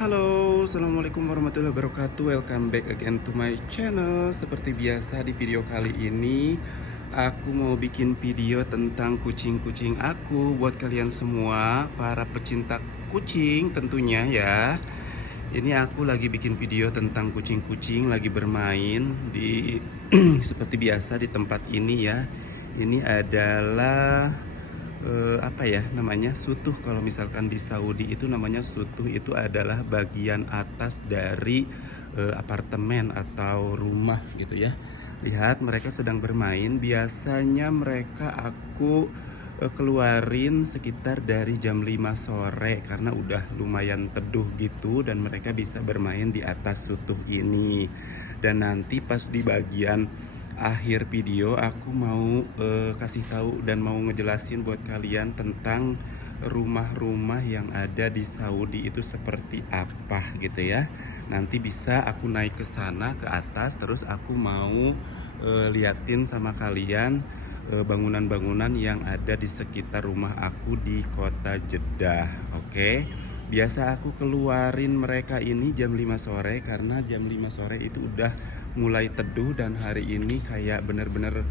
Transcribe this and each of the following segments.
Halo, assalamualaikum warahmatullahi wabarakatuh. Welcome back again to my channel. Seperti biasa di video kali ini aku mau bikin video tentang kucing-kucing aku buat kalian semua, para pecinta kucing tentunya ya. Ini aku lagi bikin video tentang kucing-kucing lagi bermain di seperti biasa di tempat ini ya. Ini adalah apa ya namanya, sutuh. Kalau misalkan di Saudi itu namanya sutuh, itu adalah bagian atas dari apartemen atau rumah gitu ya. Lihat mereka sedang bermain. Biasanya mereka aku keluarin sekitar dari jam 5 sore karena udah lumayan teduh gitu, dan mereka bisa bermain di atas sutuh ini. Dan nanti pas di bagian akhir video aku mau kasih tahu dan mau ngejelasin buat kalian tentang rumah-rumah yang ada di Saudi itu seperti apa gitu ya. Nanti bisa aku naik ke sana ke atas, terus aku mau liatin sama kalian bangunan-bangunan yang ada di sekitar rumah aku di kota Jeddah. Oke. Biasa aku keluarin mereka ini jam 5 sore karena jam 5 sore itu udah mulai teduh, dan hari ini kayak bener-bener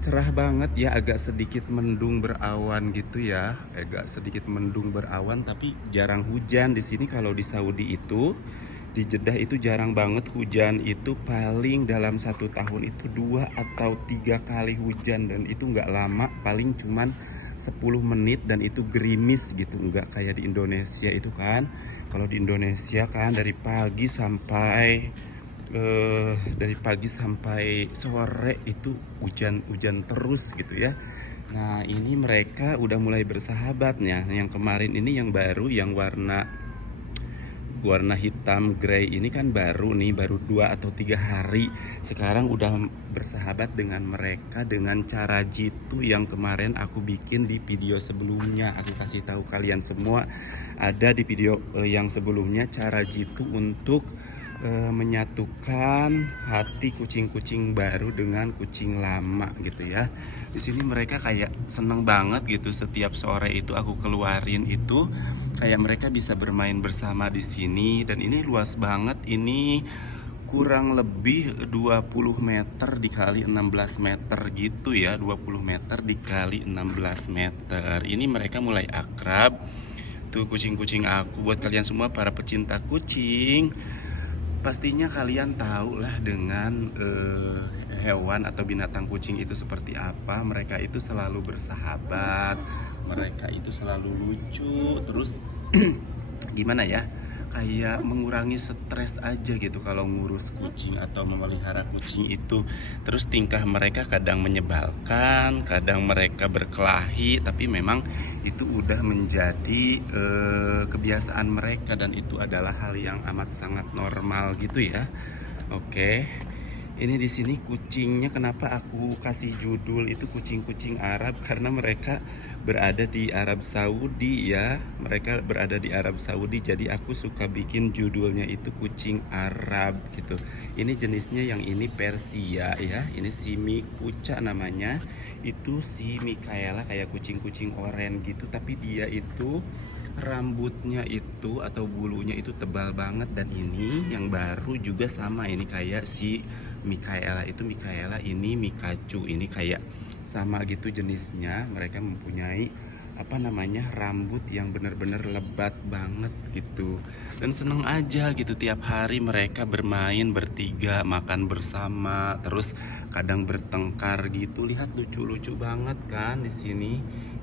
cerah banget ya, agak sedikit mendung berawan gitu ya. Agak sedikit mendung berawan tapi jarang hujan di sini. Kalau di Saudi itu di Jeddah itu jarang banget hujan, itu paling dalam 1 tahun itu 2 atau 3 kali hujan, dan itu nggak lama, paling cuman 10 menit dan itu gerimis gitu, nggak kayak di Indonesia itu kan. Kalau di Indonesia kan dari pagi sampai sore itu hujan-hujan terus gitu ya. Nah ini mereka udah mulai bersahabatnya. Yang kemarin ini yang baru, yang warna hitam grey ini kan baru nih, baru 2 atau 3 hari. Sekarang udah bersahabat dengan mereka dengan cara jitu yang kemarin aku bikin di video sebelumnya. Aku kasih tahu kalian semua, ada di video yang sebelumnya, cara jitu untuk menyatukan hati kucing-kucing baru dengan kucing lama gitu ya. Di sini mereka kayak seneng banget gitu, setiap sore itu aku keluarin itu kayak mereka bisa bermain bersama di sini. Dan ini luas banget, ini kurang lebih 20 meter dikali 16 meter gitu ya. 20 meter dikali 16 meter. Ini mereka mulai akrab. Tuh kucing-kucing aku, buat kalian semua para pecinta kucing, pastinya kalian tahu lah dengan hewan atau binatang kucing itu seperti apa. Mereka itu selalu bersahabat, mereka itu selalu lucu, terus gimana ya, kayak mengurangi stres aja gitu kalau ngurus kucing atau memelihara kucing itu. Terus tingkah mereka kadang menyebalkan, kadang mereka berkelahi, tapi memang itu udah menjadi kebiasaan mereka, dan itu adalah hal yang amat sangat normal gitu ya. Oke. Ini di sini kucingnya, kenapa aku kasih judul itu kucing-kucing Arab, karena mereka berada di Arab Saudi ya. Mereka berada di Arab Saudi, jadi aku suka bikin judulnya itu kucing Arab gitu. Ini jenisnya yang ini Persia ya. Ini si Mikuca namanya. Itu si Mikaela, kayak kucing-kucing oranye gitu, tapi dia itu rambutnya itu atau bulunya itu tebal banget. Dan ini yang baru juga sama, ini kayak si Mikaela itu Mikaela, ini Mikacu, ini kayak sama gitu jenisnya. Mereka mempunyai apa namanya, rambut yang benar-benar lebat banget gitu. Dan seneng aja gitu, tiap hari mereka bermain bertiga, makan bersama, terus kadang bertengkar gitu. Lihat lucu-lucu banget kan di sini.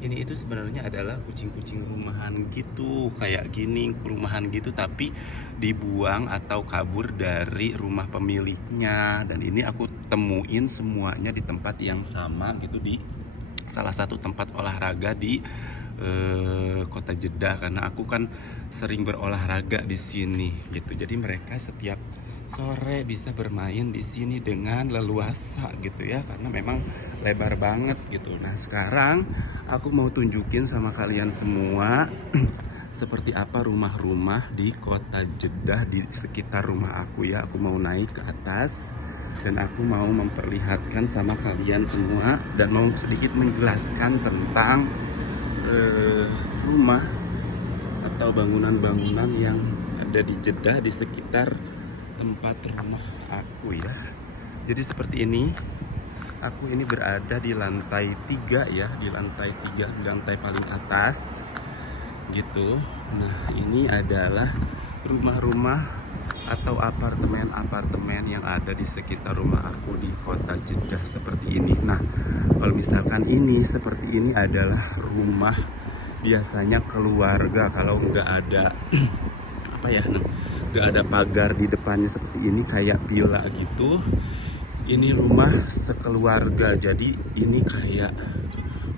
Ini itu sebenarnya adalah kucing-kucing rumahan gitu, kayak gini, rumahan gitu, tapi dibuang atau kabur dari rumah pemiliknya. Dan ini aku temuin semuanya di tempat yang sama gitu, di salah satu tempat olahraga di kota Jeddah, karena aku kan sering berolahraga di sini gitu. Jadi mereka setiap sore bisa bermain di sini dengan leluasa gitu ya, karena memang lebar banget gitu. Nah sekarang aku mau tunjukin sama kalian semua seperti apa rumah-rumah di kota Jeddah di sekitar rumah aku ya. Aku mau naik ke atas dan aku mau memperlihatkan sama kalian semua, dan mau sedikit menjelaskan tentang rumah atau bangunan-bangunan yang ada di Jeddah, di sekitar tempat rumah aku ya. Jadi seperti ini, aku ini berada di lantai 3 ya, di lantai 3, di lantai paling atas gitu. Nah, ini adalah rumah-rumah atau apartemen-apartemen yang ada di sekitar rumah aku di kota Jeddah seperti ini. Nah, kalau misalkan ini seperti ini adalah rumah biasanya keluarga, kalau nggak ada apa ya, nggak ada pagar di depannya seperti ini kayak villa gitu. Ini rumah sekeluarga, jadi ini kayak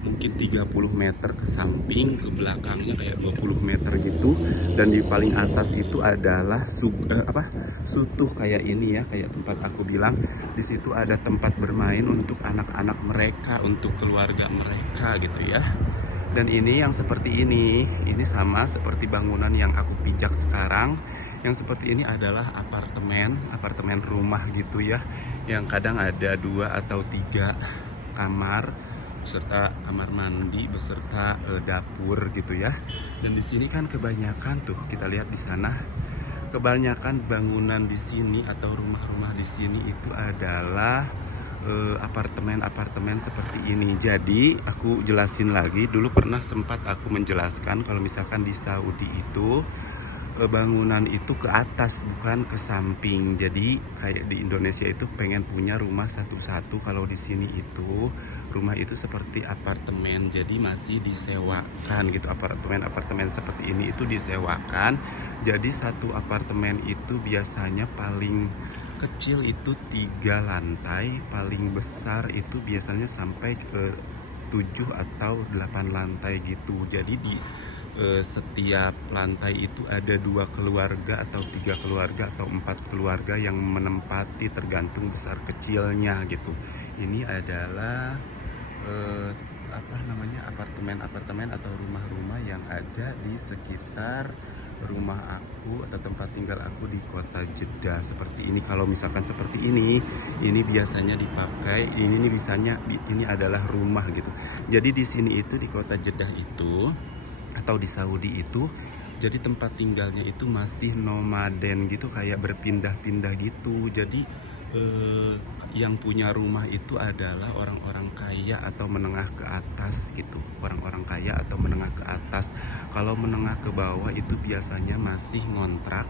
mungkin 30 meter ke samping, ke belakangnya kayak 20 meter gitu. Dan di paling atas itu adalah sutuh kayak ini ya, kayak tempat aku bilang. Di situ ada tempat bermain untuk anak-anak mereka, untuk keluarga mereka gitu ya. Dan ini yang seperti ini sama seperti bangunan yang aku pijak sekarang. Yang seperti ini adalah apartemen rumah gitu ya, yang kadang ada 2 atau 3 kamar beserta kamar mandi beserta dapur gitu ya. Dan di sini kan kebanyakan tuh kita lihat di sana, kebanyakan bangunan di sini atau rumah-rumah di sini itu adalah apartemen-apartemen seperti ini. Jadi aku jelasin lagi, dulu pernah sempat aku menjelaskan kalau misalkan di Saudi itu bangunan itu ke atas bukan ke samping. Jadi kayak di Indonesia itu pengen punya rumah satu-satu, kalau di sini itu rumah itu seperti apartemen, jadi masih disewakan gitu. Apartemen seperti ini itu disewakan. Jadi satu apartemen itu biasanya paling kecil itu 3 lantai, paling besar itu biasanya sampai ke 7 atau 8 lantai gitu. Jadi di setiap lantai itu ada 2 keluarga atau 3 keluarga atau 4 keluarga yang menempati, tergantung besar kecilnya gitu. Ini adalah apartemen atau rumah-rumah yang ada di sekitar rumah aku atau tempat tinggal aku di kota Jeddah seperti ini. Kalau misalkan seperti ini biasanya dipakai, ini adalah rumah gitu. Jadi di sini itu di kota Jeddah itu atau di Saudi itu, jadi tempat tinggalnya itu masih nomaden gitu, kayak berpindah-pindah gitu. Jadi yang punya rumah itu adalah orang-orang kaya atau menengah ke atas gitu, orang-orang kaya atau menengah ke atas. Kalau menengah ke bawah itu biasanya masih ngontrak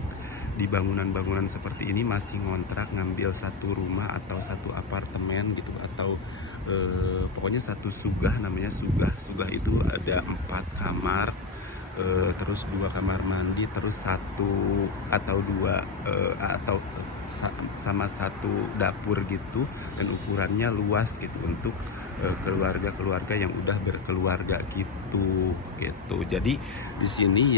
di bangunan-bangunan seperti ini, masih ngontrak ngambil satu rumah atau satu apartemen gitu, atau pokoknya satu sugah, namanya sugah itu ada 4 kamar, terus 2 kamar mandi, terus 1 atau 2 atau sama 1 dapur gitu, dan ukurannya luas gitu untuk keluarga-keluarga yang udah berkeluarga gitu. Jadi di sini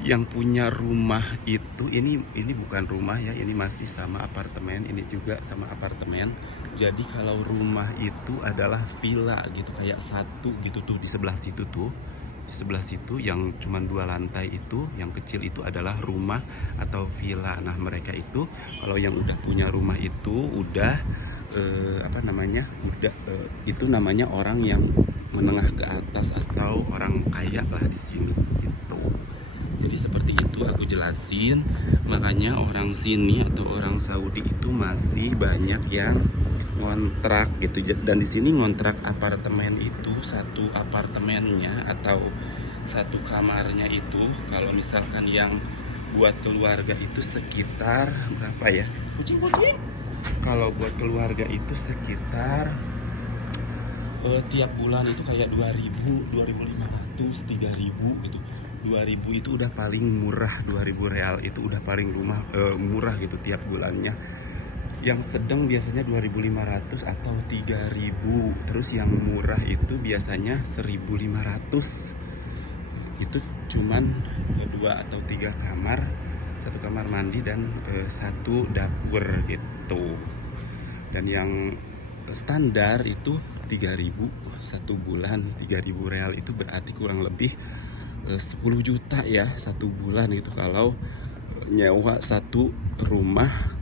yang punya rumah itu, ini bukan rumah ya, ini masih sama apartemen, ini juga sama apartemen. Jadi kalau rumah itu adalah villa gitu, kayak satu gitu tuh di sebelah situ tuh. Di sebelah situ yang cuma 2 lantai itu, yang kecil itu adalah rumah atau villa. Nah, mereka itu kalau yang udah punya rumah itu udah itu namanya orang yang menengah ke atas atau orang kaya lah di sini gitu. Jadi seperti itu aku jelasin, makanya orang sini atau orang Saudi itu masih banyak yang ngontrak gitu. Dan di sini ngontrak apartemen itu, satu apartemennya atau satu kamarnya itu, kalau misalkan yang buat keluarga itu sekitar berapa ya? Kalau buat keluarga itu sekitar tiap bulan itu kayak 2000, 2500, 3000 gitu. 2000 itu udah paling murah, 2000 real itu udah paling murah gitu tiap bulannya. Yang sedang biasanya 2500 atau 3000. Terus yang murah itu biasanya 1500. Itu cuman 2 atau 3 kamar, 1 kamar mandi dan 1 dapur gitu. Dan yang standar itu 3000 1 bulan. 3000 real itu berarti kurang lebih 10 juta ya 1 bulan gitu, kalau nyewa satu rumah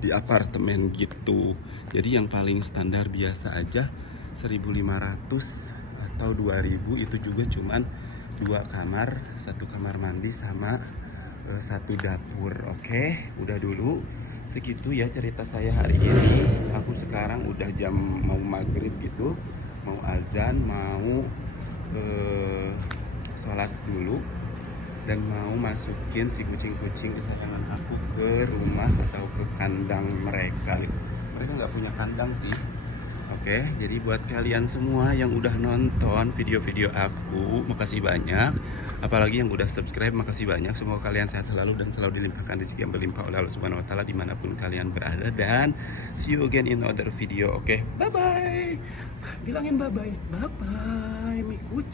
di apartemen gitu. Jadi yang paling standar biasa aja 1500 atau 2000, itu juga cuman 2 kamar, 1 kamar mandi sama satu dapur. Oke, udah dulu segitu ya cerita saya hari ini. Aku sekarang udah jam mau maghrib gitu, mau azan, mau sholat dulu, dan mau masukin si kucing-kucing kesayangan aku ke rumah atau ke kandang mereka. Mereka nggak punya kandang sih. Oke, jadi buat kalian semua yang udah nonton video-video aku, makasih banyak. Apalagi yang udah subscribe, makasih banyak. Semoga kalian sehat selalu dan selalu dilimpahkan rezeki yang berlimpah oleh Allah Subhanahu Wa Taala dimanapun kalian berada. Dan see you again in another video. Oke, bye bye. Bilangin bye bye, bye bye, Mikucing.